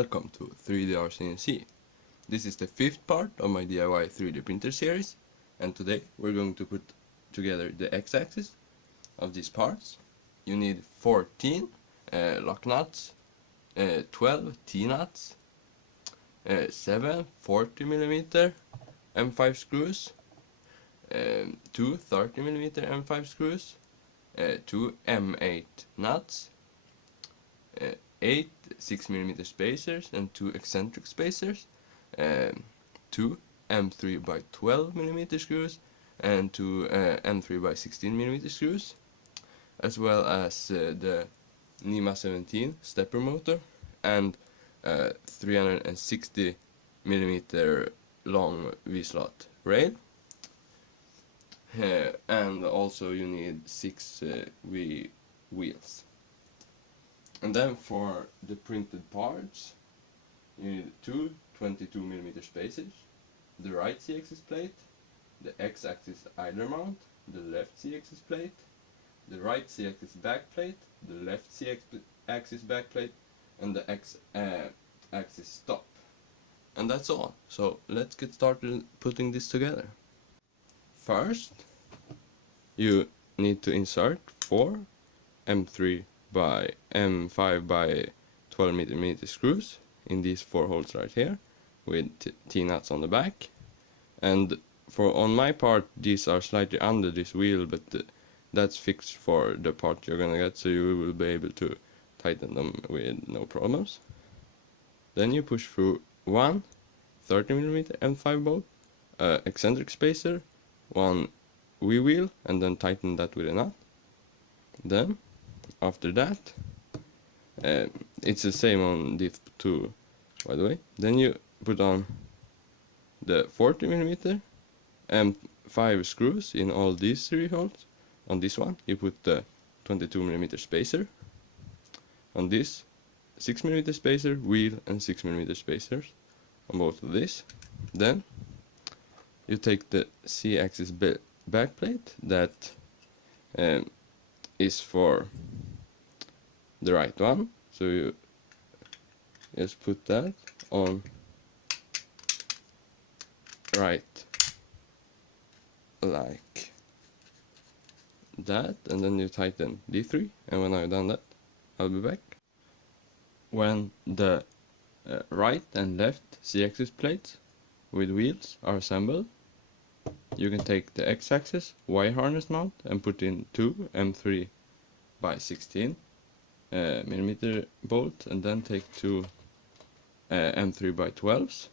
Welcome to 3D RCNC. This is the fifth part of my DIY 3D printer series, and today we're going to put together the x-axis of these parts. You need 14 lock nuts, 12 T-nuts, 7 40mm M5 screws, 2 30mm M5 screws, 2 M8 nuts, 8 6mm spacers and 2 eccentric spacers, 2 M3 by 12mm screws and 2 M3 by 16mm screws, as well as the NEMA 17 stepper motor and 360mm long V-slot rail. And also you need 6 wheels. And then for the printed parts, you need 2 22mm spacers, the right Z-axis plate, the X-axis idler mount, the left Z-axis plate, the right Z-axis back plate, the left Z-axis back plate, and the X-axis stop. And that's all. So let's get started putting this together. First, you need to insert 4 M3 by M5 by 12mm screws in these 4 holes right here with T-nuts on the back. And on my part, these are slightly under this wheel, but that's fixed for the part you're gonna get, so you will be able to tighten them with no problems. Then you push through 1 30mm M5 bolt, eccentric spacer, 1 wheel, and then tighten that with a nut. Then after that, it's the same on these 2, by the way. Then you put on the 40mm M5 screws in all these 3 holes. On this one you put the 22mm spacer, on this 6mm spacer, wheel, and 6mm spacers on both of these. Then you take the Z-axis back plate that is for the right one, so you just put that on right like that, and then you tighten D3, and when I've done that I'll be back. When the right and left Z-axis plates with wheels are assembled, you can take the X-axis wire harness mount and put in 2 M3 by 16 millimeter bolts, and then take 2 M3 by 12s,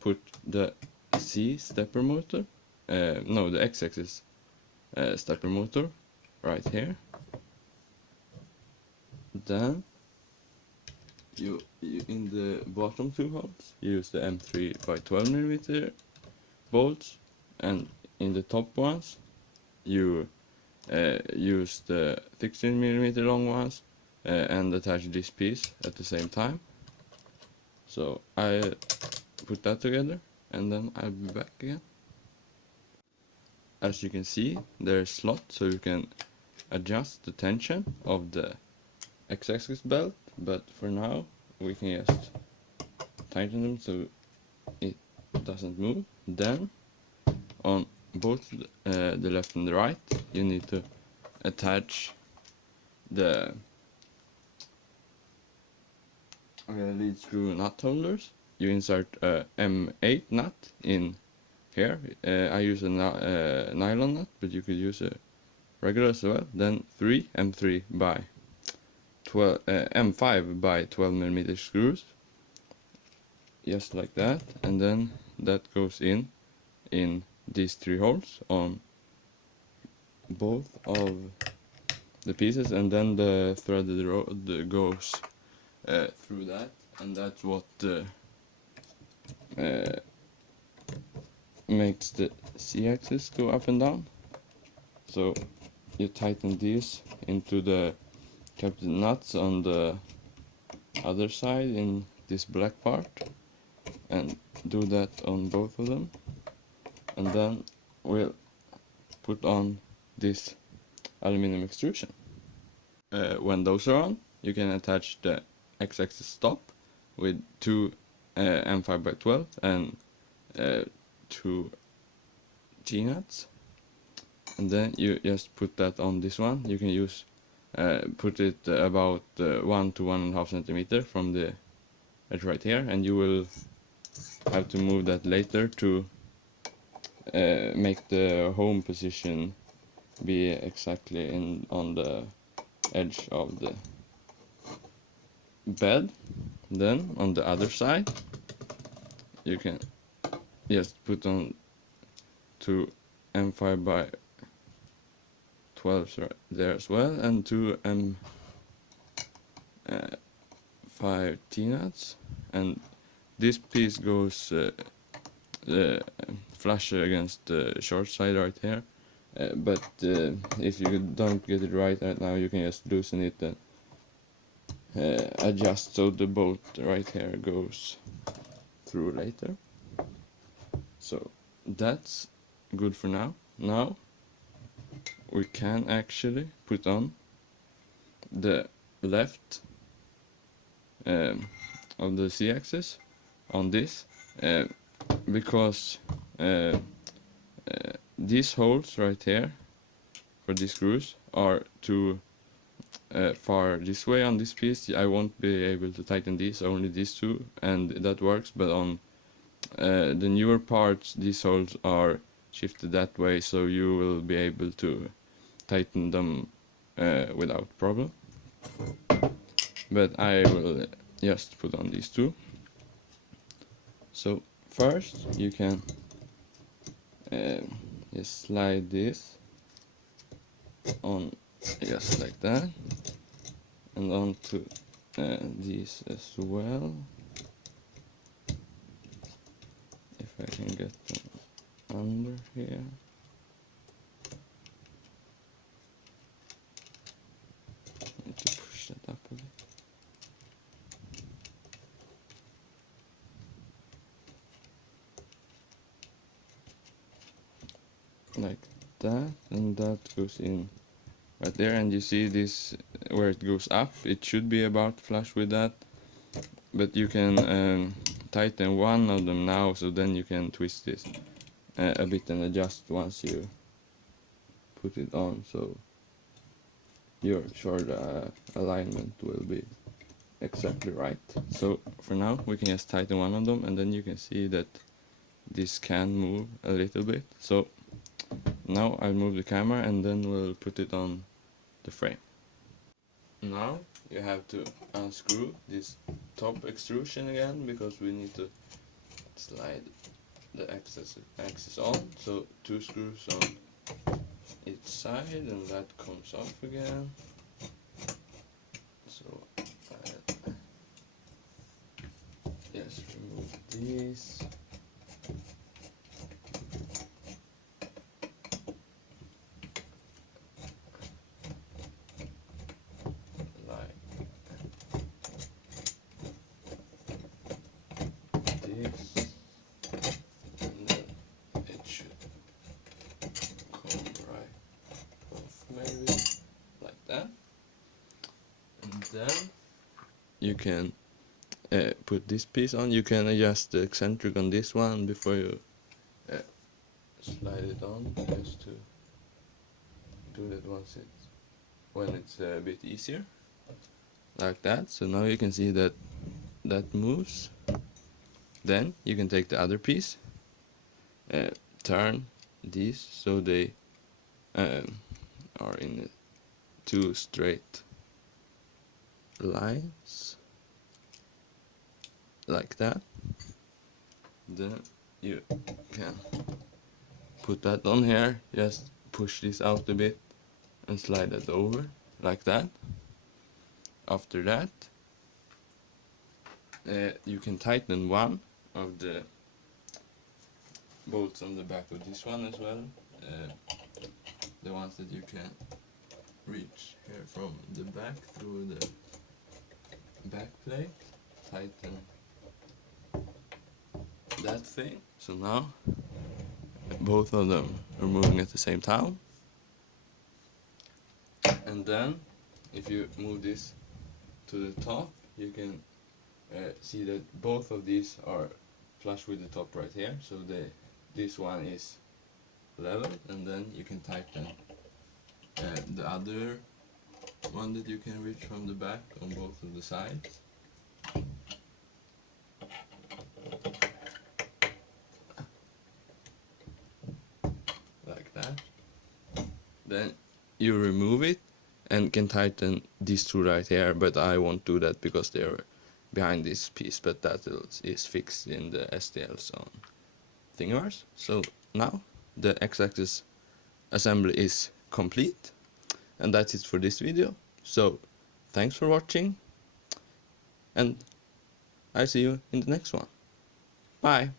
put the C stepper motor, the X-axis stepper motor right here. Then you in the bottom 2 holes you use the M3 by 12mm bolts, and in the top ones you use the 16mm long ones and attach this piece at the same time. So I put that together and then I'll be back again. As you can see, there's slots so you can adjust the tension of the X-axis belt, but for now we can just tighten them so it doesn't move. Then on both the left and the right you need to attach the lead screw nut holders. You insert a M8 nut in here. I use a nylon nut, but you could use a regular as well. Then 3 M3 by M5 by 12mm screws, just like that, and then that goes in these 3 holes on both of the pieces, and then the threaded rod goes through that, and that's what makes the Z-axis go up and down. So you tighten these into the captive nuts on the other side in this black part, and do that on both of them, and then we'll put on this aluminum extrusion. When those are on, you can attach the X-axis stop with two M5x12 and two G-nuts, and then you just put that on this one. You can use put it about 1 to 1.5 centimeter from the edge right here, and you will have to move that later to make the home position be exactly on the edge of the bed. Then on the other side you can just put on two M5 by 12s right there as well, and two M5 T-nuts, and this piece goes flush against the short side right here, but if you don't get it right now, you can just loosen it and adjust so the bolt right here goes through later. So that's good for now. Now we can actually put on the left of the Z-axis on this, because these holes right here for these screws are too far this way on this piece. I won't be able to tighten these, only these two, and that works, but on the newer parts these holes are shifted that way, so you will be able to tighten them without problem. But I will just put on these two. So first you can just slide this on just like that, and onto these as well, if I can get them under here. Need to push that up a bit. Like that, and that goes in right there, and you see this where it goes up, it should be about flush with that, but you can tighten one of them now, so then you can twist this a bit and adjust once you put it on, so you're sure the alignment will be exactly right. So for now we can just tighten one of them, and then you can see that this can move a little bit. So now I'll move the camera and then we'll put it on the frame. Now you have to unscrew this top extrusion again, because we need to slide the axis on. So two screws on each side, and that comes off again. So I'll just remove these. Then you can put this piece on. You can adjust the eccentric on this one before you slide it on, just to do that when it's a bit easier, like that. So now you can see that that moves. Then you can take the other piece, turn these so they are in two straight lines, like that. Then you can put that on here, just push this out a bit and slide that over, like that. After that you can tighten one of the bolts on the back of this one as well, the ones that you can reach here from the back through the back plate. Tighten that thing. So now both of them are moving at the same time. And then if you move this to the top, you can see that both of these are flush with the top right here, so this one is level, and then you can tighten the other one that you can reach from the back on both of the sides. Like that. Then you remove it and can tighten these two right here, but I won't do that because they're behind this piece, but that is fixed in the STLs on Thingiverse. So now the X-axis assembly is complete, and that's it for this video. So thanks for watching, and I'll see you in the next one. Bye!